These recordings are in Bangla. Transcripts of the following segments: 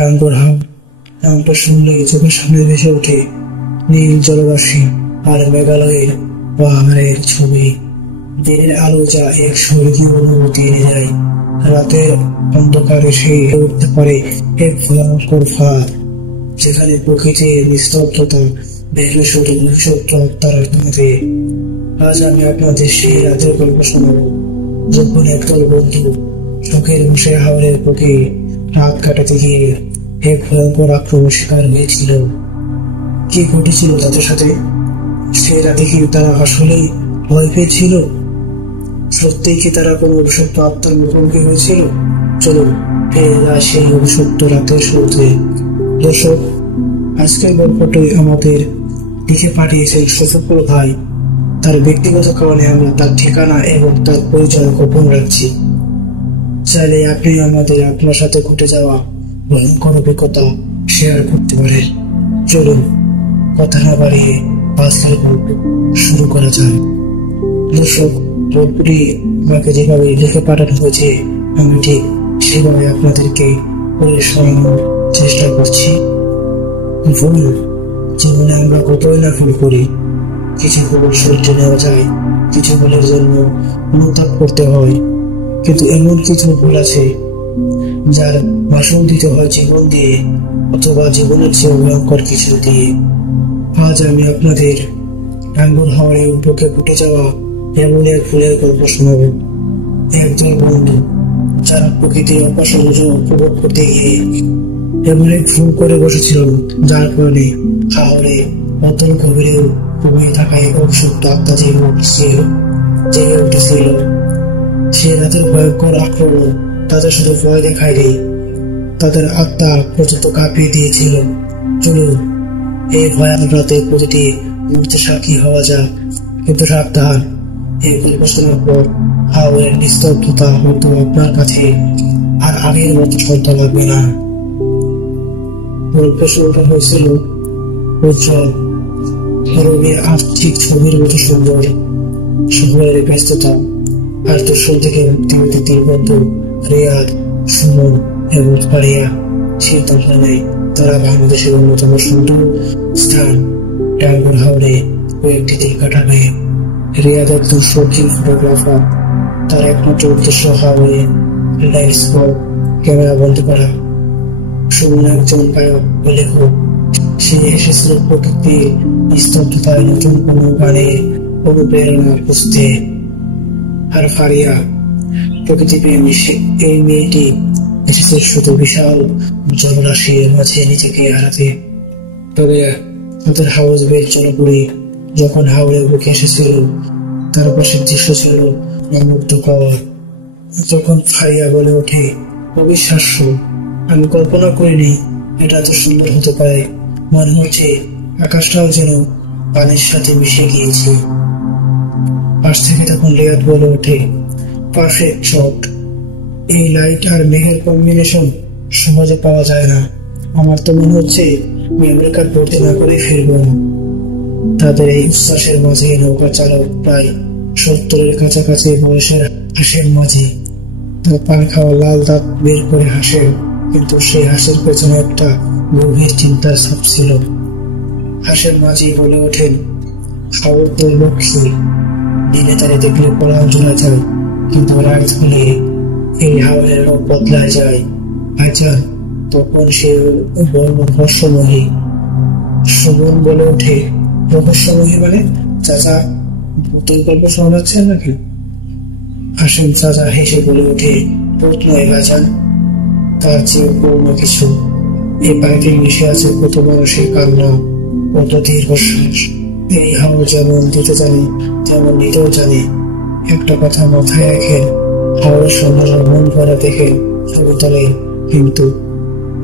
টাঙ্গুর হাওর নামটা শুনলেই চোখের সামনে ভেসে ওঠে নীল জলরাশি আর মেঘালয়ের পাহাড়ের ছবি। দিনের আলো যা এক স্বর্গীয় অনুভূতি এনে যায়, রাতের অন্ধকারে সেই উঠতে পারে এক ভয়ঙ্কর ফাঁদ, যেখানে প্রকৃতির নিস্তব্ধতা ভেসে শুধু নিঃশব্দ আত্মার আত্মাতে। আজ আমি আপনাদের সেই রাতের গল্প শোনাবো, যখন একদল বন্ধু শখের বসে হাওরের বুকে রাত কাটাতে গিয়ে এক ভয়ঙ্কর আক্রমণ শিকার হয়েছিল। কি ঘটেছিল তাদের সাথে? সে রাতে কি তারা আসলেই ভয় পেয়েছিল? সত্যিই কি তারা কোনো অভিশপ্ত আত্মার মুখোমুখি হয়েছিল? চলুন ফিরে যায় সেই অভিশপ্ত রাতের শুরুতে। দর্শক, আজকের গল্পটি আমাদের লিখে পাঠিয়েছেন সুফল ভাই। তার ব্যক্তিগত কারণে আমরা তার ঠিকানা এবং তার পরিচয় গোপন রাখছি। চাইলে আপনি আমাদের আপনার সাথে ঘটে যাওয়া ভয়ঙ্কর অভিজ্ঞতা শেয়ার করতে পারেন। চলুন কথা না বাড়িয়ে আজকের গল্প শুরু করা যায়। দর্শক, গল্পটি আমাকে যেভাবে লিখে পাঠানো হয়েছে আমি ঠিক সেভাবে আপনাদেরকে পড়ে শোনানোর চেষ্টা করছি। ভুল জীবনে আমরা কতই না ভুল করি। কিছু ভুল সহ্য নেওয়া যায়, কিছু ভুলের জন্য অনুতাপ করতে হয়, কিন্তু এমন কিছু ভুল আছে যার মাসুল দিতে হয় জীবন দিয়ে, অথবা জীবনের চেয়ে ভয়ঙ্কর কিছু দিয়ে। আজ আমি আপনাদের টাঙ্গুর হাওরে বুকে ফুটে যাওয়া এমন এক ভুলের গল্প শোনাব। একজন বন্ধু যারা প্রকৃতির অপসৌন্দর্য উপভোগ করতে গিয়ে এমন এক ভুল করে বসেছিল, যার কারণে হাওরে অতল গভীরেও ঘুমিয়ে থাকা এক অভিশপ্ত আত্মা জেগে উঠেছিল। সে রাতের ভয়ঙ্কর আক্রমণ তাদের শুধু ভয় দেখায়নি, তাদের আত্মা পর্যন্ত কাঁপিয়ে দিয়েছিল। চলুন এই ভয়ানক রাতে প্রতিটি মুহূর্তে সাক্ষী হওয়া যাক, কিন্তু সাবধান, এই গল্প শোনার পর হাওরের নিস্তব্ধতা হয়তো আপনার কাছে আর আগের মতো শান্ত লাগবে না। গল্প শুরুটা হয়েছিল উজ্জ্বল রবির আর্থিক ছবির মতো সুন্দর শহরের ব্যস্ততা আর দর্শন থেকে মুক্তি পেতে তিন বন্ধু রিয়াদ, সুমন এবং ফারিয়া সিদ্ধান্ত নেয় তারা বাংলাদেশের অন্যতম সুন্দর স্থান টাঙ্গুর হাওরে কয়েকটি দিন কাটাবে। রিয়াদ একজন শৌখিন ফটোগ্রাফার। তার একমাত্র উদ্দেশ্য হাওরে লাইট স্পট ক্যামেরা বন্ধ করা। সুমন একজন গায়ক ও লেখক। সে এসেছিল প্রকৃতির নিস্তব্ধতায় নতুন কোনো গানের অনুপ্রেরণা খুঁজতে। আর ফারিয়া প্রকৃতিপ্রেমী, এই মেয়েটি এসেছে শুধু বিশাল জলরাশির মাঝে নিজেকে হারাতে। তবে তাদের হাউস বেল জনপুরি যখন হাওড়ে বুকে এসেছিল, তার পাশের দৃশ্য ছিল মুগ্ধকর। তখন ফারিয়া বলে ওঠে, অবিশ্বাস্য, আমি কল্পনা করিনি এটা এত সুন্দর হতে পারে। মনে হচ্ছে আকাশটাও যেন পানির সাথে মিশে গিয়েছে। পাশ থেকে তখন রিয়াদ বলে ওঠে, পারফেক্ট শট, এই লাইট আর মেঘের কম্বিনেশন সহজে পাওয়া যায় না। আমার তো মনে হচ্ছে আমি আমেরিকার পড়তে না করে ফিরবো না। তাদের এই উচ্ছ্বাসের মাঝে নৌকা চালক প্রায় 70-এর কাছাকাছি বয়সের হাসের মাঝে। তার পান খাওয়া লাল দাঁত বের করে হাসে, কিন্তু সেই হাসির পেছনে একটা গভীর চিন্তার ছাপ ছিল। হাসের মাঝি বলে ওঠেন, হাওর তো লক্ষ্মী, দিনে তারে দেখলে পলাও জোড়া যায়, কিন্তু রাত হলে এই হাওরের রূপ বদলায় যায়। আচ্ছা, তখন সে বড় রহস্যময়ী। সুমন বলে ওঠে, রহস্যময়ী মানে? চাচা ভূতের গল্প শোনাচ্ছেন নাকি? হাসেন চাচা হেসে বলে ওঠে, ভূত নয় বাজান, তার চেয়ে পূর্ণ কিছু। এই বাড়িতে মিশে আছে কত মানুষের কান্না, কত দীর্ঘশ্বাস। এই হাওর যেমন দিতে জানে তেমন নিতেও জানে। একটা কথা মাথায় রাখেন, হাওরের সৌন্দর্য মন ভরা দেখে ছবি তোলে, কিন্তু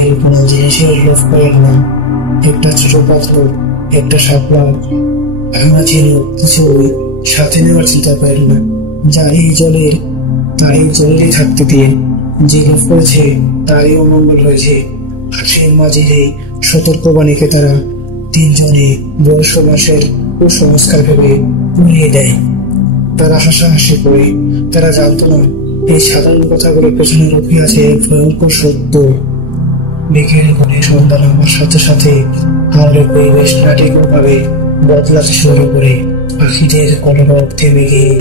এর কোনো জিনিসের লোভ করেন না। একটা ছোট পাথর, একটা শাপলা, ভাঙা ছিল কিছুই সাথে নেওয়ার চিন্তা করেন না। যার এই জলের তার এই জলেরই থাকতে দিয়ে যে লোভ করেছে তারই অমঙ্গল হয়েছে। হাসির মাঝির এই সতর্কবাণীকে তারা তিনজনে বয়স মাসের কুসংস্কার ভেবে উড়িয়ে দেয়। তারা হাসাহাসি করে। তারা জানত না এই সাধারণ কথাগুলোর পেছনে লুকিয়ে আছে ভয়ঙ্কর সত্য। বিকেল ঘনে সন্ধ্যা নামার সাথে সাথে আমাদের পরিবেশ নাটকীয়ভাবে বদলাতে শুরু করে। পাখিদের কলরব থেমে গিয়ে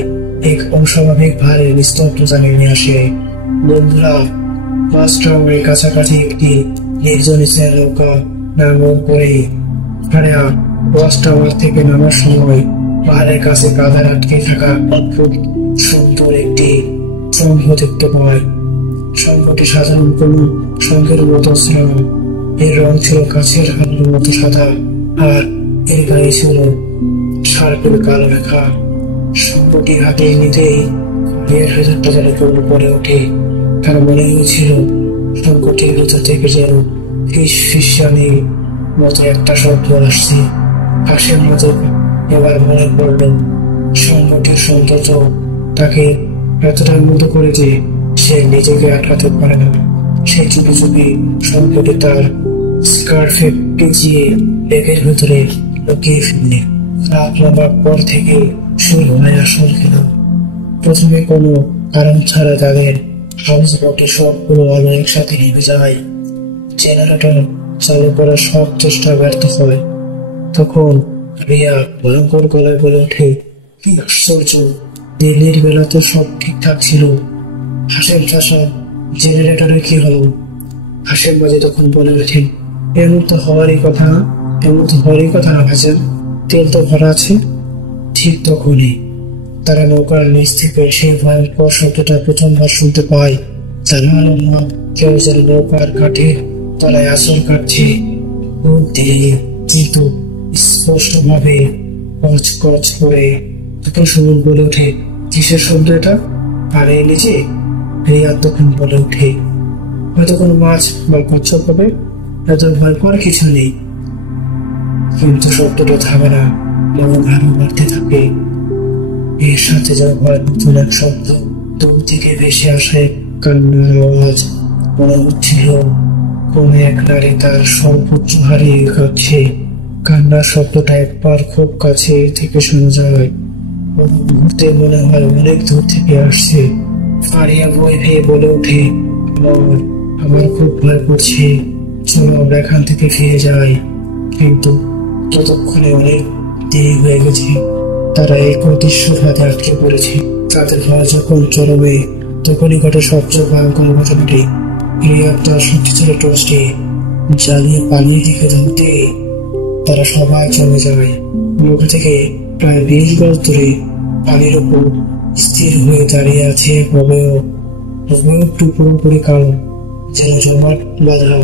এক অস্বাভাবিক ভারে নিস্তব্ধতা নেমে আসে। বন্ধুরা মাছ টাওয়ারের কাছাকাছি একটি নির্জন স্থানে নৌকা নাঙ্গল করে আরিয়া ওয়াচ টাওয়ার থেকে নামার সময় পাহাড়ের কাছে কাদার আটকে থাকা অদ্ভুত সুন্দর একটি স্তম্ভ দেখতে পায়। স্তম্ভটি সাধারণ কোনো শঙ্খের মতো ছিল না। এর রং ছিল কাছের আলোর মতো সাদা, আর এর গায়ে ছিল শার্পের কালো রেখা। স্তম্ভটি হাতে নিতেই এর ভেতরটা যেন কেমন করে ওঠে। তার মনে হয়েছিল শঙ্খটির ভেতর থেকে যেন ফিস ফিসানি মতো একটা শব্দ আসছে। হাসির মতো এবার মনে পড়ল শঙ্খটির সৌন্দর্য তাকে এতটাই মুগ্ধ করে যে সে নিজেকে আটকাতে পারে না। সে চুপি চুপি শঙ্খটি তার স্কার্ফে পেঁচিয়ে ব্যাগের ভেতরে লুকিয়ে ফেললে। রাত নামার পর থেকে শুরু হয় আসল খেলা। প্রথমে কোনো কারণ ছাড়া তাদের হাউস বোটে সবগুলো আলো একসাথে নিভে যায়। জেনারেটর চালু করার সব চেষ্টা ব্যর্থ হয়। তখন রিয়া ভয়ঙ্কর গলায় বলে ওঠে, কি আশ্চর্য, দিল্লির বেলাতে সব ঠিকঠাক ছিল। হাসেম চাষা, জেনারেটরে কি হলো? হাসেম বাজে তখন বলে ওঠেন, এমন তো হওয়ারই কথা না, এমন তো হওয়ারই কথা না ভাইজান, তেল তো ভরা আছে। ঠিক তখনই তারা নৌকার নিচ থেকে সেই ভয়ঙ্কর শব্দটা প্রথমবার শুনতে পায়। তারা কেউ যেন নৌকার কাঠে তলায় আঁচড় কাটছে। কিন্তু স্পষ্ট ভাবে কচ কচ করে। তখন সুমন বলে ওঠে, কিসের শব্দ এটা? আর এই নিচে রিয়া তখন বলে ওঠে, হয়তো কোনো মাছ বা কচ্ছপ হবে, এত ভয় করার কিছু নেই। কিন্তু শব্দটা থামে না, বরং আরো বাড়তে থাকে। এর সাথে যা হয় নতুন এক শব্দ, দূর থেকে ভেসে আসে কান্নার আওয়াজ। মনে হচ্ছিল কোন এক নারী তার সর্বোচ্চ হারিয়ে কাঁদছে। কান্নার শব্দটা একবার খুব কাছে থেকে শোনা যায়, মুহূর্তে মনে হয় অনেক দূর থেকে আসছে। আরিয়া ভয় পেয়ে বলে ওঠে, আমার খুব ভয় করছে, চলো আমরা এখান থেকে ফিরে যাই। কিন্তু ততক্ষণে অনেক দেরি হয়ে গেছে। তারা এক অদৃশ্য ফাঁদে আটকে পড়েছে। তাদের ভয় যখন চরমে, তখনই ঘটে সবচেয়ে ভয়ঙ্কর ঘটনাটি। রিয়া তার শক্তিশালী টর্চটি জ্বালিয়ে পালিয়ে দিকে ধরতে তারা সবাই চলে যায়। নৌকা থেকে প্রায় 20 গজ দূরে পানির উপর স্থির হয়ে দাঁড়িয়ে আছে অবয়বটি পুরোপুরি কালো, যেন জমাট বাঁধা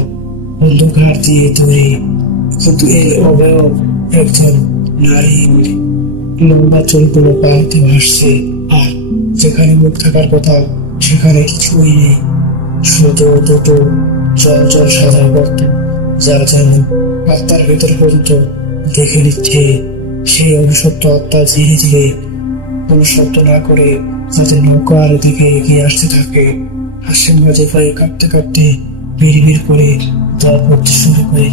অন্ধকার দিয়ে তৈরি। কিন্তু এই অবয়ব একজন নারী। লম্বা চুলগুলো পানিতে ভাসছে, আর যেখানে মুখ থাকার কথা সেখানে কিছুই নেই, শুধু দুটো জল জল সাদা গর্ত, যা যেন আত্মার ভেতর পর্যন্ত দেখে নিচ্ছে। সেই অভিশপ্ত আত্মা ধীরে ধীরে কোনো শব্দ না করে তাদের নৌকার দিকে এগিয়ে আসতে থাকে। হাসিম বাজে ভয়ে কাঁপতে কাঁপতে বিড়বিড় করে দল করতে শুরু করে।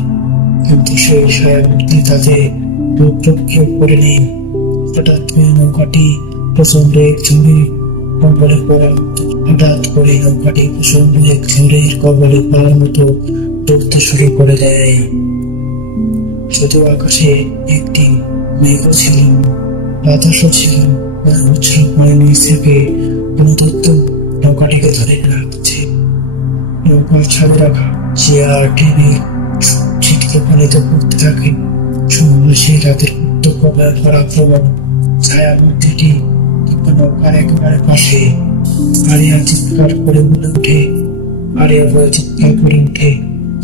কিন্তু সেই ছায়ামূর্তি তাদের রূপরক্ষেপ করে নেই। হঠাৎ করে নৌকাটি প্রচন্ড এক ঝড়ের কবলে পড়ার মতো ডুবতে শুরু করে দেয়। যদিও আকাশে একটি মেঘও ছিল, বাতাসও ছিল, মনে হচ্ছিল পানির নিচ থেকে কোনো তথ্য নৌকাটিকে ধরে রাখছে। নৌকার ছাদে রাখা চেয়ার টেবিল ছিটকে পানিতে পড়তে থাকে। সেই রাতের উত্তপ্ত ভয়ঙ্কর আক্রমণ। ছায়া মূর্তিটি নৌকার একেবারে পাশে। আরিয়া চিৎকার করে বলে ওঠে, আরিয়া ভয়ে চিৎকার করে ওঠে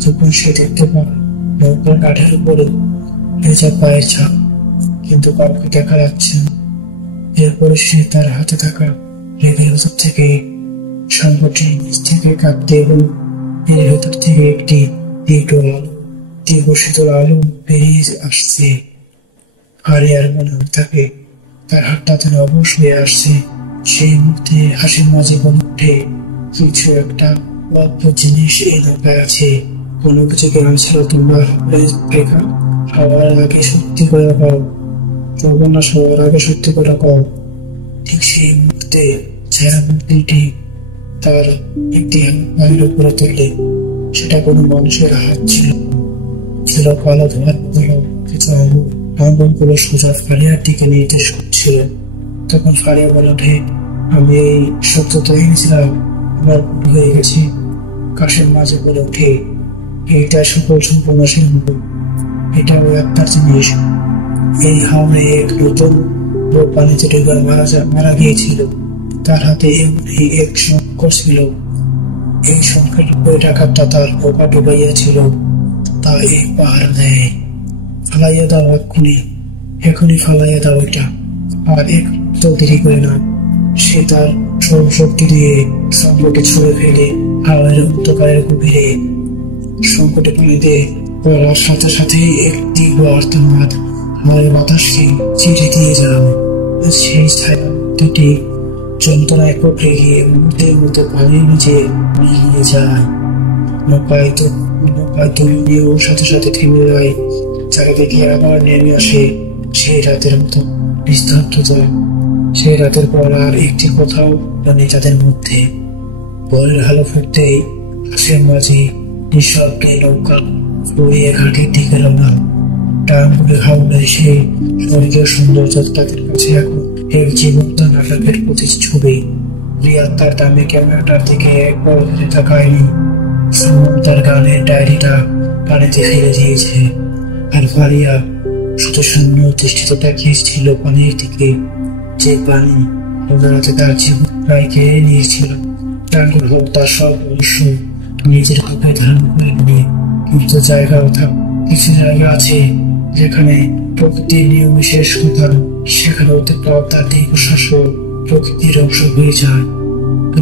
যখন সে দেখতে পায় নৌকার কাঠের উপরে ভেজা পায়ের ছাপ, কিন্তু কাউকে দেখা যাচ্ছে না। এরপরে সে তার হাতে থাকা রেখের ভেতর থেকে সংকটের নিচ থেকে কাঁদতে এবং এর ভেতর থেকে একটি তীব্র শীতল আলো বেরিয়ে আসছে। আরিয়ার মনে হতে থাকে তার হাতটা যেন অবশ হয়ে আসছে। সেই মুহূর্তে হাসির মাঝে বলে ওঠে, কিছু একটা অদ্ভুত জিনিস এই নৌকায় আছে। কোনো কিছুকে আনছিল তোমরা হওয়ার আগে সত্যি করে পাও, সর্বনাশ হওয়ার আগে সত্যি করে পাও। ঠিক সেই মুহূর্তে ছায়া মূর্তিটি তার একটি পায়ের উপরে তুলে সেটা কোনো মানুষের হাত ছিল কালো ধোয়ার মতো কিছু আঙ্গুলগুলো সোজা ফারিয়ার দিকে নির্দেশ করছিল। তখন ফারিয়া বলে ওঠে, আমি এই সত্য তো এনেছিলাম, আমার ভুল হয়ে গেছে। কাশের মাঝে বলে ওঠে, এইটা সকল সম্পূর্ণশীল মুখ, এটাও একটা জিনিস। এই হাওড়ে এক নতুন লোক পানিতে ডুবে মারা গিয়েছিল। তার হাতে এমনি এক শঙ্খ ছিল। এই শঙ্খের ওই ডাকাতটা তার পোকা ডুবাইয়াছিল, তা এই পাহাড় নেয়। ফালাইয়া দাও এখনই ফালাইয়া দাও এটা, আর একটু দেরি করে না। সে তার শক্তি দিয়ে শঙ্খটি ছুঁড়ে ফেলে হাওয়ার অন্ধকারের গভীরে শঙ্খটি পানিতে পড়ার সাথে সাথেই একটি আর্তনাদ হাওয়ার বাতাসকে চিঠে দিয়ে যায়। সেই ছায়া দুটি যন্ত্রণায় পকড়ে গিয়ে মুহূর্তের মতো পানির নিচে মিলিয়ে যায়। নৌকায় তরুণীও সাথে সাথে থেমে যায়। চারিদিকে আবার নেমে আসে সেই রাতের মতো নিস্তব্ধতা। সেই রাতের পর আর একটি কোথাও নেই তাদের মধ্যে। ভোরের আলো ফুটতেই আকাশের মাঝে নিঃশব্দে নৌকা ফুরিয়ে ঘাটের দিকে রওনা। টাঙ্গুলে হাওড়ে সেই স্বর্গীয় সৌন্দর্য তাদের কাছে এখন এক জীবন্ত নাটকের প্রতিচ্ছবি। রিয়া তার দামে ক্যামেরাটার দিকে একবার ফিরে তাকায়নি। সুমন তার গানের ডায়েরিটা পানিতে ফেলে দিয়েছে, আর ফারিয়া শুধু শূন্য দৃষ্টিতে তাকিয়েছিল পানির দিকে, যে পানি রাতে তার জীবন প্রায় কেড়ে নিয়েছিল। টাঙ্গুল হোক তার সব অবশ্য নিজের বুকে ধারণ করে নিয়ে, কিন্তু কিছু জায়গা আছে যেখানে প্রকৃতির নিয়মে শেষ কথা, সেখানে হতে পাওয়া তার দীর্ঘশ্বাস প্রকৃতির অংশ হয়ে যায়।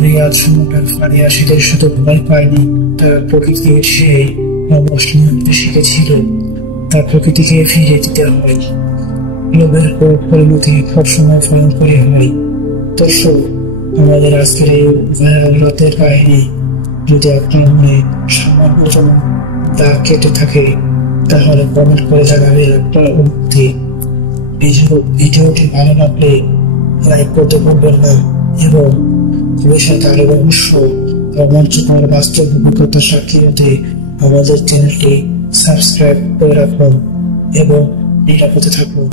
রিয়াদ সমুদ্রের ফারিয়া শীতের শুধু ভয় পায়নি, তারা প্রকৃতির সেই অবশ্যই শিখেছিল তার প্রকৃতিকে ফিরে দিতে হয়। লোভের পরিণতি সবসময় ভয়ঙ্করী হয়। দর্শক, আমাদের আজকের এই রাতের কাহিনী যদি আপনার মনে সামান্য দাগ কেটে থাকে, তাহলে কমেন্ট করে জানাবেন আপনার অনুভূতি। ভিডিওটি ভালো লাগলে লাইক করতে ভুলবেন না, এবং ভবিষ্যতে আরো রহস্য রোমাঞ্চকর বাস্তব অভিজ্ঞতা সাক্ষী হতে আমাদের চ্যানেলটি সাবস্ক্রাইব করে রাখুন এবং নিরাপদে থাকুন।